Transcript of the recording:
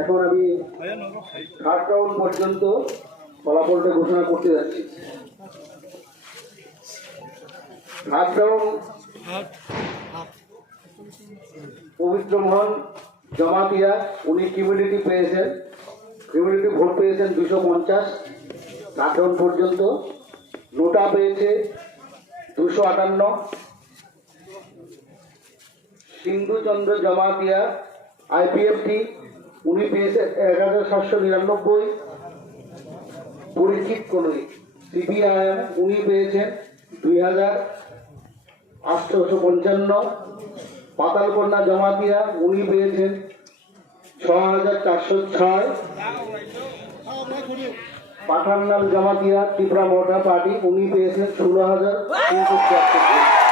এখন আমি third round পর্যন্ত ফলাফলটা ঘোষণা করতে যাচ্ছি। থার্ড রাউন্ড পবিত্র মোহন জমাতিয়া, উনি কিউমিউনিটি পেয়েছেন, কিউমিউনিটি ভোট পেয়েছেন 250। থার্ড রাউন্ড পর্যন্ত নোটা পেয়েছে 258। সিন্ধুচন্দ্র জমাতিয়া আইপিএফটি, উনি পেয়েছেন 1799। পরিচিত কনুই সিপিআইএম, উনি পেয়েছেন 2855। পাতালকন্যা জমাতিয়া, উনি পেয়েছেন 6406। পাঠানলাল জমাতিয়া ত্রিপুরা মোটা পার্টি, উনি পেয়েছেন 16,374।